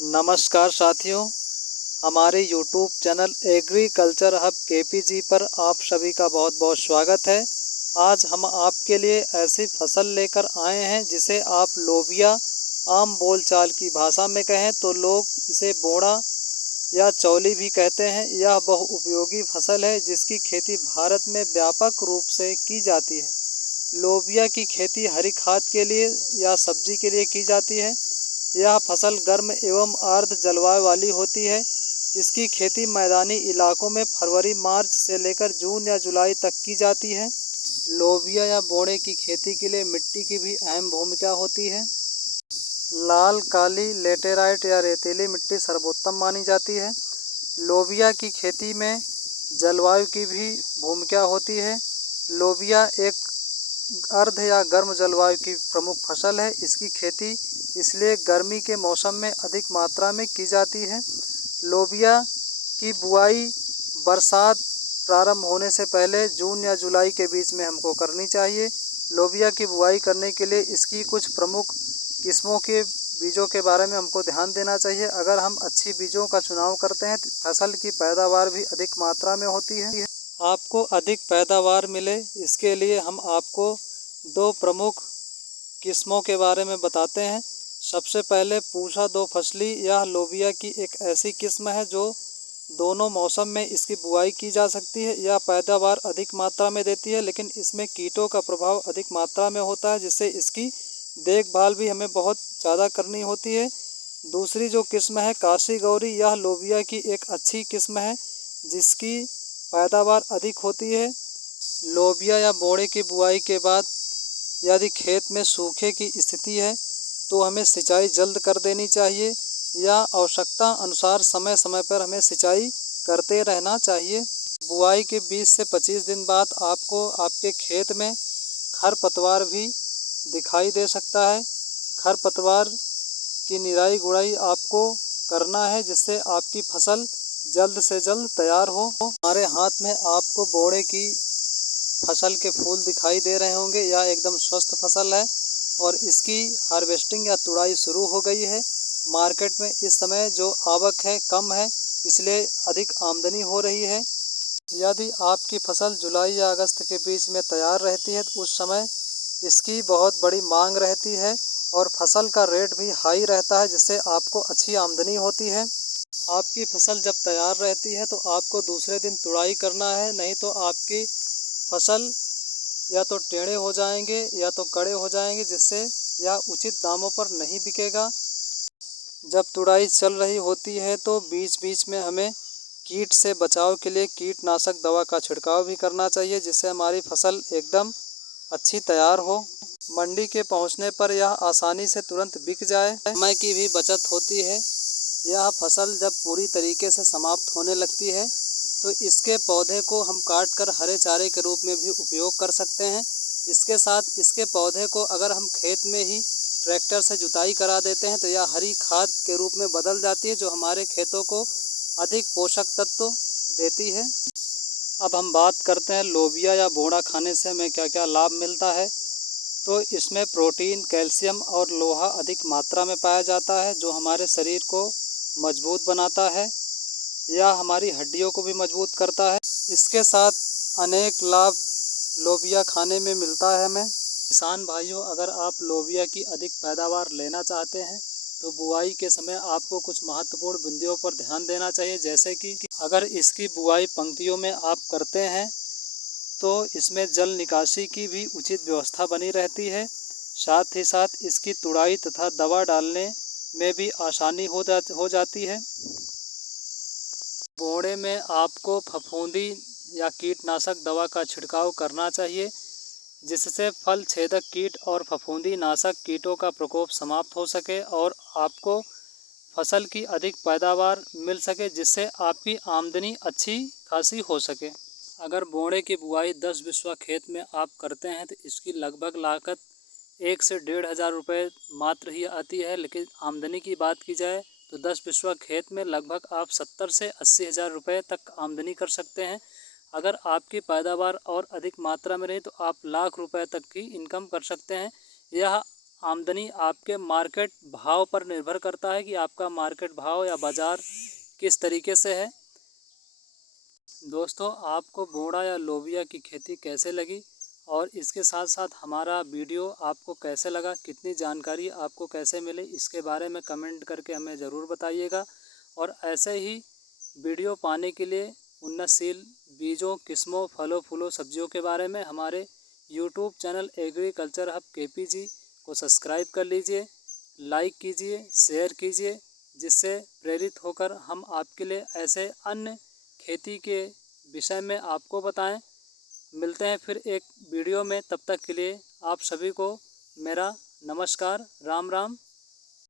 नमस्कार साथियों, हमारे YouTube channel agriculture hub KPG पर आप सभी का बहुत बहुत स्वागत है। आज हम आपके लिए ऐसी फसल लेकर आए हैं जिसे आप लोबिया आम बोलचाल की भाषा में कहें तो लोग इसे बोड़ा या चौली भी कहते हैं। यह बहुउपयोगी फसल है जिसकी खेती भारत में व्यापक रूप से की जाती है। लोबिया की खेती हरी खाद के लिए या सब्जी के लिए की जाती है। यह फसल गर्म एवं आर्द्र जलवायु वाली होती है। इसकी खेती मैदानी इलाकों में फरवरी मार्च से लेकर जून या जुलाई तक की जाती है। लोबिया या बोड़े की खेती के लिए मिट्टी की भी अहम भूमिका होती है। लाल, काली, लेटेराइट या रेतीली मिट्टी सर्वोत्तम मानी जाती है। लोबिया की खेती में जलवायु की भी भूमिका होती है। लोबिया एक अर्ध या गर्म जलवायु की प्रमुख फसल है। इसकी खेती इसलिए गर्मी के मौसम में अधिक मात्रा में की जाती है। लोबिया की बुआई बरसात प्रारंभ होने से पहले जून या जुलाई के बीच में हमको करनी चाहिए। लोबिया की बुआई करने के लिए इसकी कुछ प्रमुख किस्मों के बीजों के बारे में हमको ध्यान देना चाहिए। अगर हम अच्छी बीजों का चुनाव करते हैं तो फसल की पैदावार भी अधिक मात्रा में होती है। आपको अधिक पैदावार मिले इसके लिए हम आपको दो प्रमुख किस्मों के बारे में बताते हैं। सबसे पहले पूसा दो फसली यह लोबिया की एक ऐसी किस्म है जो दोनों मौसम में इसकी बुआई की जा सकती है। यह पैदावार अधिक मात्रा में देती है लेकिन इसमें कीटों का प्रभाव अधिक मात्रा में होता है जिससे इसकी देखभाल भी हमें बहुत ज़्यादा करनी होती है। दूसरी जो किस्म है काशी गौरी, यह लोबिया की एक अच्छी किस्म है जिसकी पैदावार अधिक होती है। लोबिया या बोड़े की बुआई के बाद यदि खेत में सूखे की स्थिति है तो हमें सिंचाई जल्द कर देनी चाहिए या आवश्यकता अनुसार समय समय पर हमें सिंचाई करते रहना चाहिए। बुआई के 20 से 25 दिन बाद आपको आपके खेत में खरपतवार भी दिखाई दे सकता है। खरपतवार की निराई गुड़ाई आपको करना है जिससे आपकी फसल जल्द से जल्द तैयार हो। हमारे हाथ में आपको बोड़े की फसल के फूल दिखाई दे रहे होंगे। यह एकदम स्वस्थ फसल है और इसकी हार्वेस्टिंग या तुड़ाई शुरू हो गई है। मार्केट में इस समय जो आवक है कम है इसलिए अधिक आमदनी हो रही है। यदि आपकी फसल जुलाई या अगस्त के बीच में तैयार रहती है तो उस समय इसकी बहुत बड़ी मांग रहती है और फसल का रेट भी हाई रहता है जिससे आपको अच्छी आमदनी होती है। आपकी फसल जब तैयार रहती है तो आपको दूसरे दिन तुड़ाई करना है, नहीं तो आपकी फसल या तो टेढ़े हो जाएंगे या तो कड़े हो जाएंगे जिससे यह उचित दामों पर नहीं बिकेगा। जब तुड़ाई चल रही होती है तो बीच बीच में हमें कीट से बचाव के लिए कीटनाशक दवा का छिड़काव भी करना चाहिए जिससे हमारी फसल एकदम अच्छी तैयार हो। मंडी के पहुंचने पर यह आसानी से तुरंत बिक जाए। समय की भी बचत होती है। यह फसल जब पूरी तरीके से समाप्त होने लगती है तो इसके पौधे को हम काट कर हरे चारे के रूप में भी उपयोग कर सकते हैं। इसके साथ इसके पौधे को अगर हम खेत में ही ट्रैक्टर से जुताई करा देते हैं तो यह हरी खाद के रूप में बदल जाती है जो हमारे खेतों को अधिक पोषक तत्व देती है। अब हम बात करते हैं लोबिया या बोड़ा खाने से हमें क्या क्या लाभ मिलता है। तो इसमें प्रोटीन, कैल्शियम और लोहा अधिक मात्रा में पाया जाता है जो हमारे शरीर को मजबूत बनाता है या हमारी हड्डियों को भी मजबूत करता है। इसके साथ अनेक लाभ लोबिया खाने में मिलता है हमें। किसान भाइयों, अगर आप लोबिया की अधिक पैदावार लेना चाहते हैं तो बुआई के समय आपको कुछ महत्वपूर्ण बिंदुओं पर ध्यान देना चाहिए, जैसे कि अगर इसकी बुआई पंक्तियों में आप करते हैं तो इसमें जल निकासी की भी उचित व्यवस्था बनी रहती है। साथ ही साथ इसकी तुड़ाई तथा दवा डालने में भी आसानी हो जाती है। बोड़े में आपको फफूंदी या कीटनाशक दवा का छिड़काव करना चाहिए जिससे फल छेदक कीट और फफूंदी नाशक कीटों का प्रकोप समाप्त हो सके और आपको फसल की अधिक पैदावार मिल सके जिससे आपकी आमदनी अच्छी खासी हो सके। अगर बोड़े की बुआई 10 बिस्वा खेत में आप करते हैं तो इसकी लगभग लागत 1 से 1,500 रुपये मात्र ही आती है, लेकिन आमदनी की बात की जाए तो 10 बिस्वा खेत में लगभग आप 70 से 80 हज़ार रुपये तक आमदनी कर सकते हैं। अगर आपकी पैदावार और अधिक मात्रा में रही तो आप लाख रुपए तक की इनकम कर सकते हैं। यह आमदनी आपके मार्केट भाव पर निर्भर करता है कि आपका मार्केट भाव या बाज़ार किस तरीके से है। दोस्तों, आपको बोड़ा या लोबिया की खेती कैसे लगी और इसके साथ साथ हमारा वीडियो आपको कैसे लगा, कितनी जानकारी आपको कैसे मिली, इसके बारे में कमेंट करके हमें ज़रूर बताइएगा। और ऐसे ही वीडियो पाने के लिए उन्नतशील बीजों, किस्मों, फलों, फूलों, सब्जियों के बारे में हमारे YouTube channel agriculture hub KPG को सब्सक्राइब कर लीजिए, लाइक कीजिए, शेयर कीजिए, जिससे प्रेरित होकर हम आपके लिए ऐसे अन्य खेती के विषय में आपको बताएं। मिलते हैं फिर एक वीडियो में, तब तक के लिए आप सभी को मेरा नमस्कार, राम राम।